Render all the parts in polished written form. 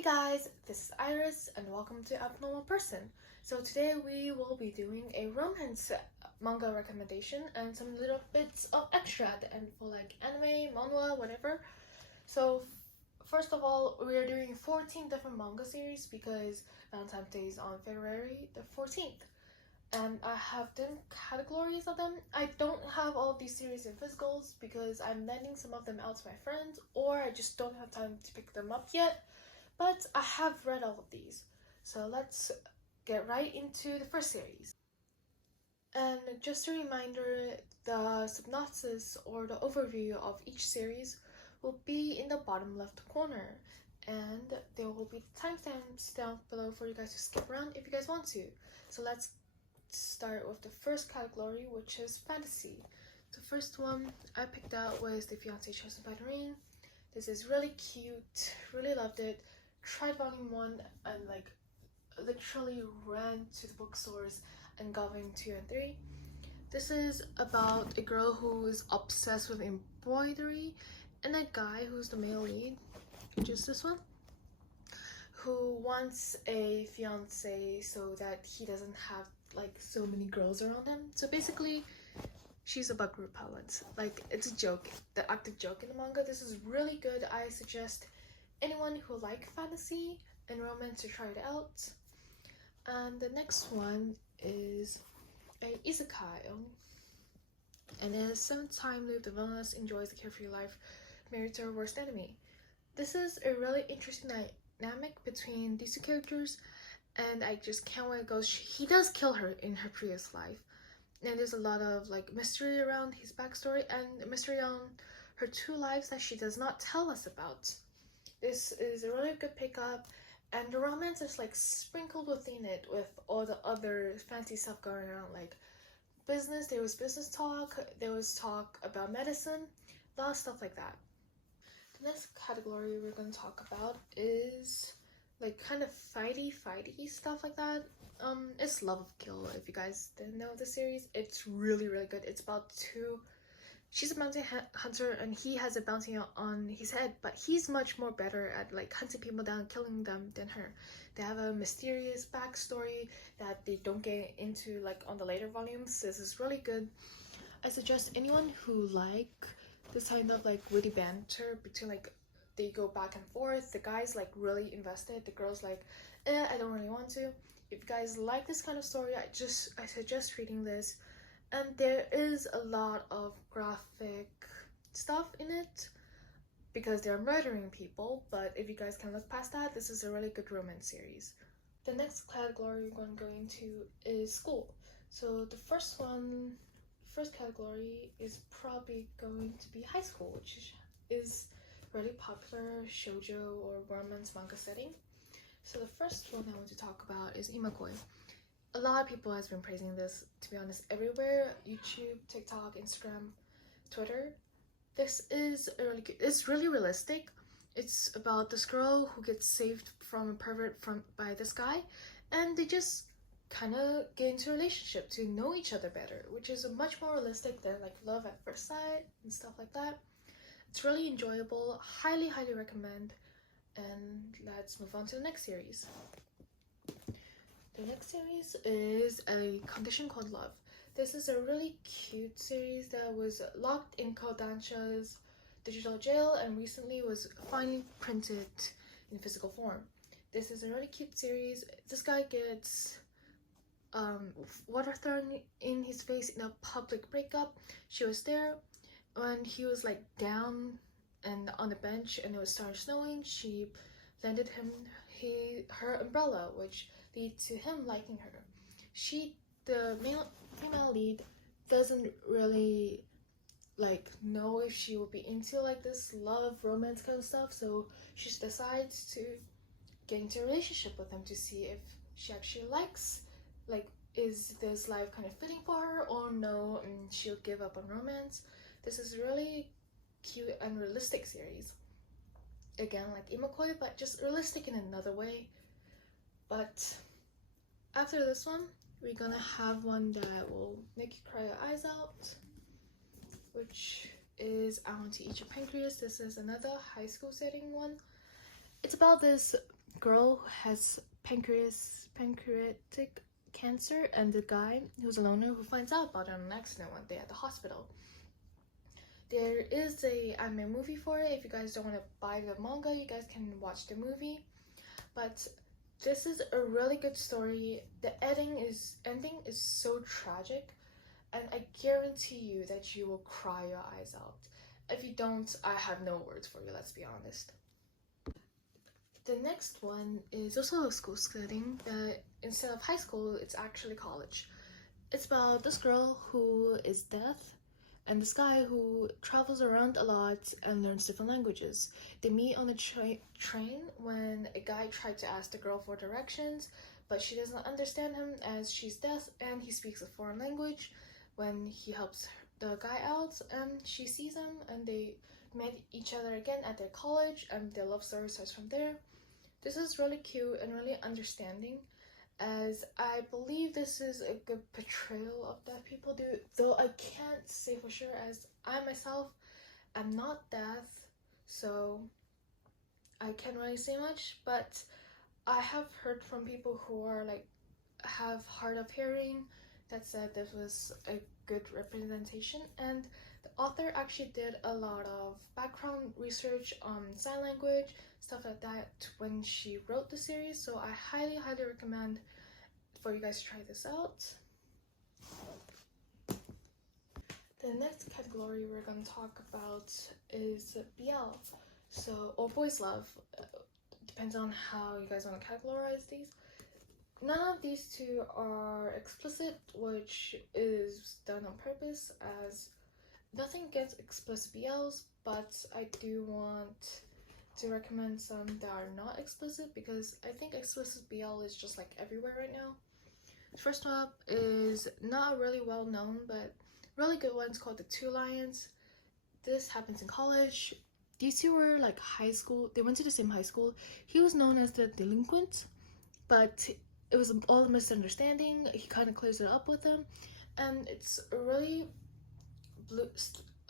Hey guys, this is Iris and welcome to Abnormal Person. So today we will be doing a romance manga recommendation and some little bits of extra at the end for like anime, manhwa, whatever. So first of all, we are doing 14 different manga series because Valentine's Day is on February the 14th. And I have different categories of them. I don't have all of these series in physicals because I'm lending some of them out to my friends or I just don't have time to pick them up yet. But I have read all of these, so let's get right into the first series. And just a reminder, the synopsis or the overview of each series will be in the bottom left corner, and there will be timestamps down below for you guys to skip around if you guys want to. So let's start with the first category, which is fantasy. The first one I picked out was The Fiancé Chosen by the Ring. This is really cute, really loved it. Tried volume 1 and like literally ran to the bookstores and got volume 2 and 3. This is about a girl who is obsessed with embroidery and a guy who's the male lead, which is this one, who wants a fiance so that he doesn't have like so many girls around him. So basically she's a bug repellent. Like, it's a joke, the active joke in the manga. This is really good. I suggest anyone who like fantasy and romance to try it out. And the next one is a isekai, and it is 7th time live the villainess enjoys the carefree life married to her worst enemy. This is a really interesting dynamic between these two characters, and I just can't wait to go. He does kill her in her previous life, and there's a lot of like mystery around his backstory and mystery on her two lives that she does not tell us about. This is a really good pickup, and the romance is like sprinkled within it with all the other fancy stuff going around, like business. There was business talk, there was talk about medicine, a lot of stuff like that. The next category we're going to talk about is like kind of fighty stuff like that. It's Love of Kill. If you guys didn't know the series, it's really good. It's about she's a bounty hunter and he has a bounty on his head, but he's much more better at like hunting people down, killing them than her. They have a mysterious backstory that they don't get into like on the later volumes. This is really good. I suggest anyone who like this kind of like witty banter between like they go back and forth. The guy's like really invested, the girl's like I don't really want to. If you guys like this kind of story, I suggest reading this. And there is a lot of graphic stuff in it because they're murdering people, but if you guys can look past that, this is a really good romance series. The next category we're going to go into is school. So the first category is probably going to be high school, which is really popular shoujo or romance manga setting. So the first one I want to talk about is Ima Koi. A lot of people has been praising this, to be honest, everywhere. YouTube, TikTok, Instagram, Twitter. This is it's really realistic. It's about this girl who gets saved from a pervert by this guy, and they just kind of get into a relationship to know each other better, which is much more realistic than like love at first sight and stuff like that. It's really enjoyable. Highly recommend. And let's move on to the next series. The next series is a condition called Love. This is a really cute series that was locked in Kodansha's digital jail and recently was finally printed in physical form. This is a really cute series. This guy gets water thrown in his face in a public breakup. She was there when he was like down and on the bench and it was starting snowing. She lended him her umbrella, which lead to him liking her. The female lead doesn't really like know if she would be into like this love romance kind of stuff, so she decides to get into a relationship with him to see if she actually likes, like, is this life kind of fitting for her or no, and she'll give up on romance. This is really cute and realistic series, again like Ima Koi, but just realistic in another way. But after this one, we're gonna have one that will make you cry your eyes out, which is I Want to Eat Your Pancreas. This is another high school setting one. It's about this girl who has pancreatic cancer, and the guy who's a loner who finds out about it on an accident one day at the hospital. There is a anime movie for it. If you guys don't want to buy the manga, you guys can watch the movie. But this is a really good story. The ending is so tragic, and I guarantee you that you will cry your eyes out. If you don't, I have no words for you, let's be honest. The next one is also a school setting, but instead of high school, it's actually college. It's about this girl who is deaf and this guy who travels around a lot and learns different languages. They meet on a train when a guy tried to ask the girl for directions, but she doesn't understand him as she's deaf and he speaks a foreign language. When he helps the guy out, she sees him and they met each other again at their college, and their love story starts from there. This is really cute and really understanding, as I believe this is a good portrayal of deaf people, though I can't say for sure, as I myself am not deaf, so I can't really say much. But I have heard from people who are like have hard of hearing that said this was a good representation, and the author actually did a lot of background research on sign language, stuff like that, when she wrote the series, so I highly recommend for you guys to try this out. The next category we're going to talk about is BL, or boys love. Depends on how you guys want to categorize these. None of these two are explicit, which is done on purpose, as nothing gets explicit BLs, but I do want to recommend some that are not explicit, because I think explicit BL is just like everywhere right now. First up is not really well known but really good one. It's called The Two Lions. This happens in college. These two were like high school, they went to the same high school. He was known as the delinquent, but it was all a misunderstanding. He kind of clears it up with him, and it's a really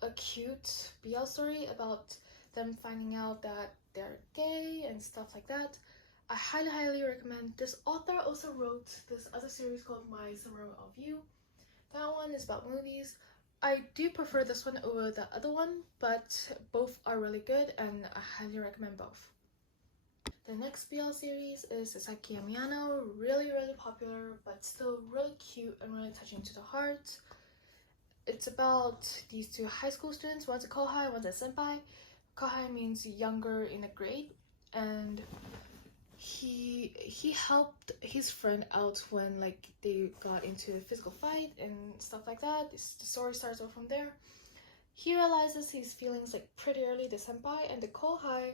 a cute BL story about them finding out that they're gay and stuff like that. I highly recommend. This author also wrote this other series called My Summer of You. That one is about movies. I do prefer this one over the other one, but both are really good and I highly recommend both. The next BL series is Saski and Miyano. Really popular, but still really cute and really touching to the heart. It's about these two high school students. One's a kohai, one's a senpai. Kohai means younger in a grade, and he helped his friend out when like they got into a physical fight and stuff like that. The story starts off from there. He realizes his feelings like pretty early, the senpai, and the kohai,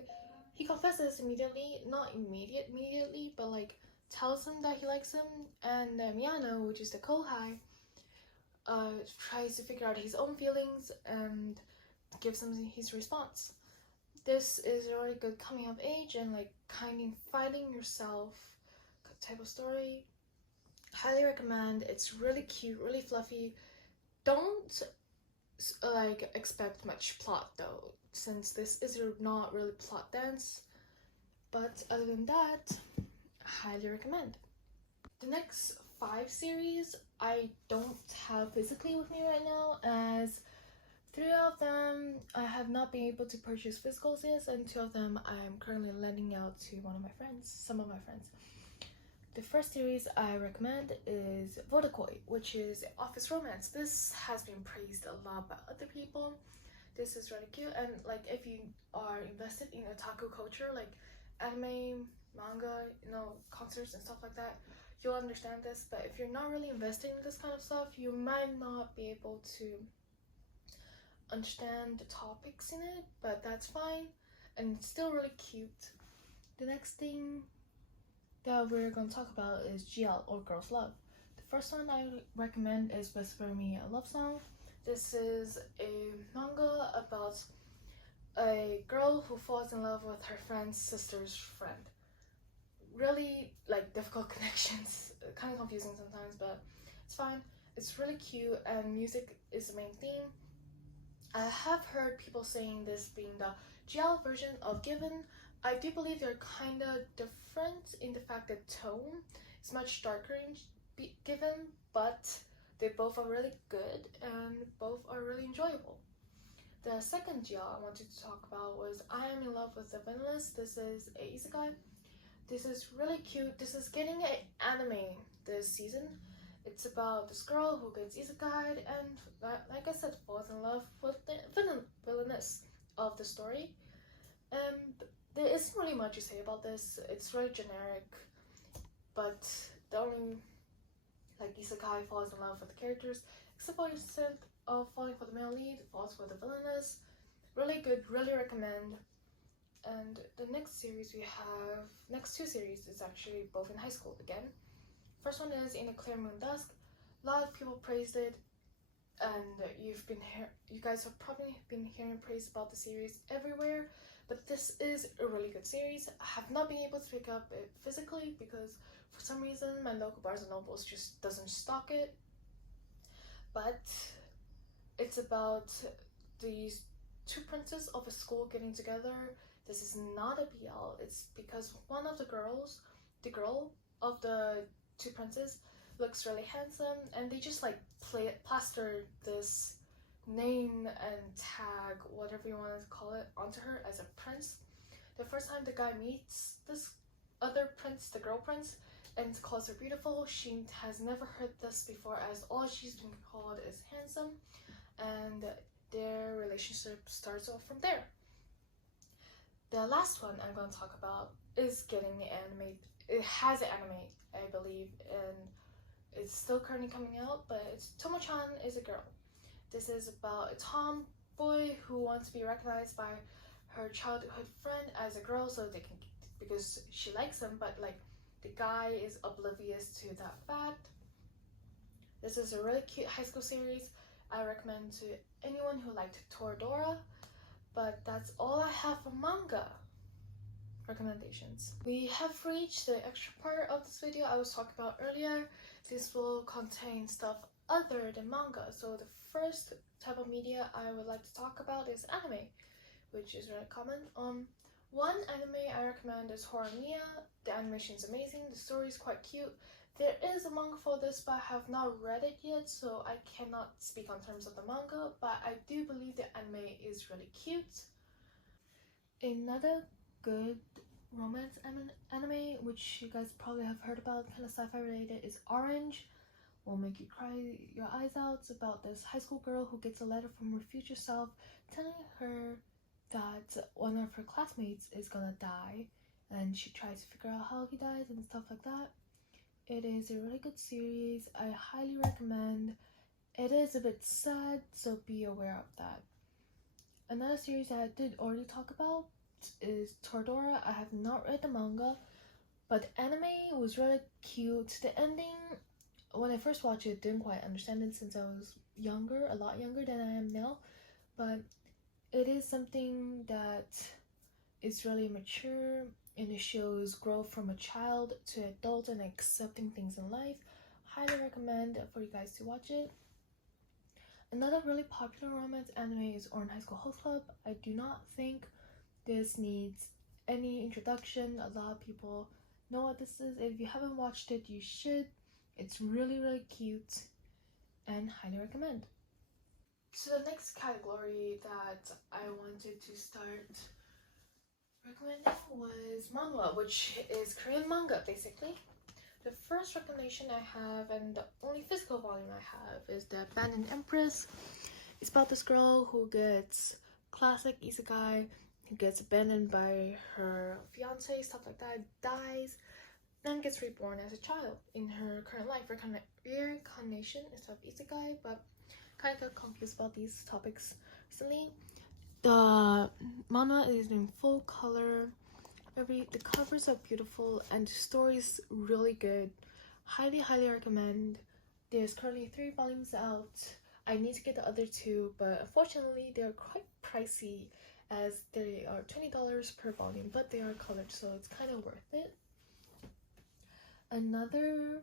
he confesses immediately, not immediately, but like tells him that he likes him, and Miyano, which is the kohai, tries to figure out his own feelings and gives him his response. This is a really good coming of age and like kind of finding yourself type of story. Highly recommend. It's really cute, really fluffy. Don't like expect much plot though, since this is not really plot dense. But other than that, highly recommend. The next 5 series I don't have physically with me right now, as 3 of them I have not been able to purchase physicals yet, and 2 of them I'm currently lending out to some of my friends. The first series I recommend is Wotakoi, which is office romance. This has been praised a lot by other people. This is really cute, and like if you are invested in otaku culture, like anime, manga, concerts and stuff like that, you'll understand this. But if you're not really invested in this kind of stuff, you might not be able to understand the topics in it, but that's fine, and it's still really cute. The next thing that we're going to talk about is GL, or Girls Love. The first one I recommend is Whisper Me a Love Song. This is a manga about a girl who falls in love with her friend's sister's friend. Really like difficult connections, kind of confusing sometimes, but it's fine. It's really cute, and music is the main theme. I have heard people saying this being the GL version of Given. I do believe they're kind of different different in the fact that tone is much darker given, but they both are really good and both are really enjoyable. The second GL I wanted to talk about was I Am in Love with the Villainess. This is a isekai. This is really cute. This is getting an anime this season. It's about this girl who gets isekai'd and, like I said, falls in love with the villainess of the story. And there isn't really much to say about this. It's really generic, but the only isekai falls in love with the characters, except for instead of falling for the male lead, falls for the villainess. Really good, really recommend. And the next two series is actually both in high school again. First one is In a Clear Moon Dusk. A lot of people praised it, and you guys have probably been hearing praise about the series everywhere. But this is a really good series. I have not been able to pick up it physically because for some reason my local Barnes and Nobles just doesn't stock it. But it's about these two princes of a school getting together. This is not a BL. It's because one of the girl of the two princes looks really handsome, and they just plaster this name and tag, whatever you want to call it, onto her as a prince. The first time the guy meets this other prince, the girl prince, and calls her beautiful, she has never heard this before, as all she's been called is handsome, and their relationship starts off from there. The last one I'm going to talk about is getting the anime. It has an anime, I believe, and it's still currently coming out, but it's Tomo-chan is a girl. This is about a tomboy who wants to be recognized by her childhood friend as a girl, so they can, because she likes him, but the guy is oblivious to that fact. This is a really cute high school series. I recommend to anyone who liked Toradora. But that's all I have for manga recommendations. We have reached the extra part of this video I was talking about earlier. This will contain stuff other than manga. So the first type of media I would like to talk about is anime, which is really common. One anime I recommend is Horimiya. The animation is amazing, the story is quite cute. There is a manga for this, but I have not read it yet, so I cannot speak on terms of the manga, but I do believe the anime is really cute. Another good romance anime, which you guys probably have heard about, kind of sci-fi related, is Orange. Will make you cry your eyes out. It's about this high school girl who gets a letter from her future self telling her that one of her classmates is gonna die, and she tries to figure out how he dies and stuff like that. It is a really good series. I highly recommend. It is a bit sad, so be aware of that. Another series that I did already talk about is Toradora. I have not read the manga, but the anime was really cute. The ending, when I first watched it, didn't quite understand it since I was younger, a lot younger than I am now, but it is something that is really mature, and it shows growth from a child to adult and accepting things in life. Highly recommend for you guys to watch it. Another really popular romance anime is Orange High School Host Club. I do not think this needs any introduction. A lot of people know what this is. If you haven't watched it, you should. It's really, really cute and highly recommend. So the next category that I wanted to start recommending was Manhwa, which is Korean manga basically. The first recommendation I have, and the only physical volume I have, is The Abandoned Empress. It's about this girl who gets classic isekai, who gets abandoned by her fiancé, stuff like that, dies, then gets reborn as a child in her current life. Reincarnation instead of isekai, but kind of got confused about these topics recently. The manhwa is in full color. The covers are beautiful and the story is really good. Highly recommend. There's currently 3 volumes out. I need to get the other 2, but unfortunately they're quite pricey, as they are $20 per volume, but they are colored, so it's kind of worth it. Another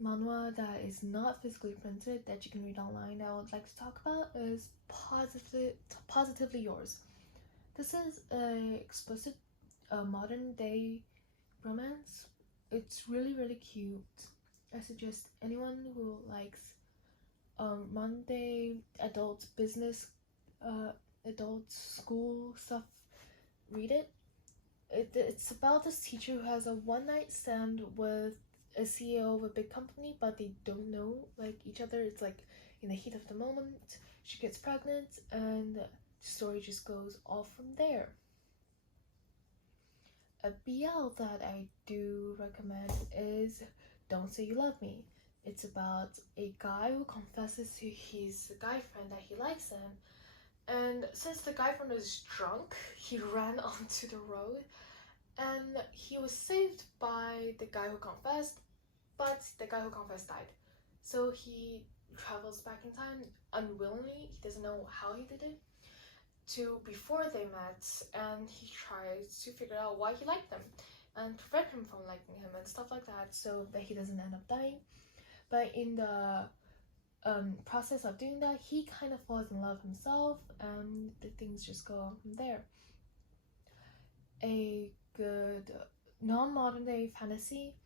manhwa that is not physically printed that you can read online that I would like to talk about is Positively Yours. This is a explicit modern day romance. It's really cute. I suggest anyone who likes Monday adult business, adult school stuff, read it. It's about this teacher who has a one-night stand with a CEO of a big company, but they don't know like each other. It's like in the heat of the moment, she gets pregnant, and the story just goes off from there. A BL that I do recommend is Don't Say You Love Me. It's about a guy who confesses to his guy friend that he likes him, and since the guy friend is drunk, he ran onto the road, and he was saved by the guy who confessed, but the guy who confessed died. So he travels back in time unwillingly, he doesn't know how he did it, to before they met, and he tries to figure out why he liked them and prevent him from liking him and stuff like that, so that he doesn't end up dying. But in the process of doing that, he kind of falls in love himself, and the things just go on from there. A good non-modern day fantasy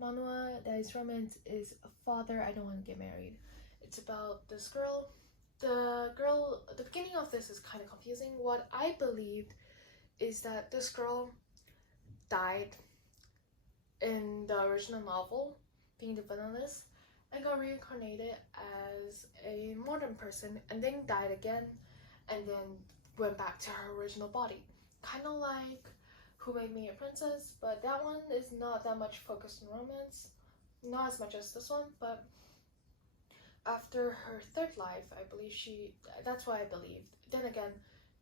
manhwa that is romance is Father, I Don't Want to Get Married. It's about this girl. The beginning of this is kind of confusing. What I believed is that this girl died in the original novel, being the villainess, and got reincarnated as a modern person, and then died again, and then went back to her original body. Kind of like Who Made Me a Princess, but that one is not that much focused on romance. Not as much as this one, but after her third life, I believe that's what I believed. Then again,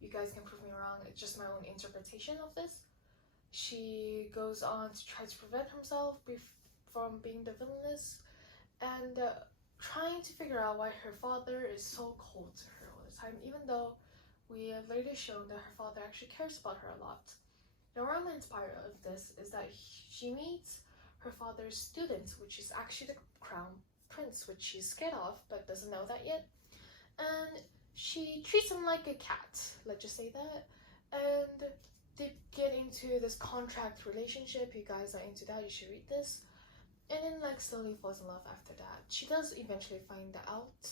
you guys can prove me wrong, it's just my own interpretation of this. She goes on to try to prevent herself from being the villainess, and trying to figure out why her father is so cold to her all the time, even though we have later shown that her father actually cares about her a lot. The romance part of this is that she meets her father's student, which is actually the crown prince, which she's scared of but doesn't know that yet, and she treats him like a cat, let's just say that, and they get into this contract relationship. You guys are into that, you should read this. And then like slowly falls in love after that. She does eventually find out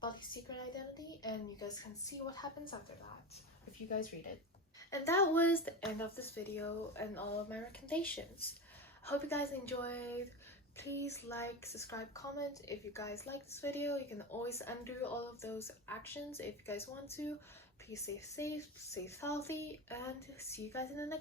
about his secret identity, and you guys can see what happens after that if you guys read it. And that was the end of this video and all of my recommendations. I hope you guys enjoyed. Please like, subscribe, comment. If you guys like this video, you can always undo all of those actions if you guys want to. Please stay safe, stay healthy, and see you guys in the next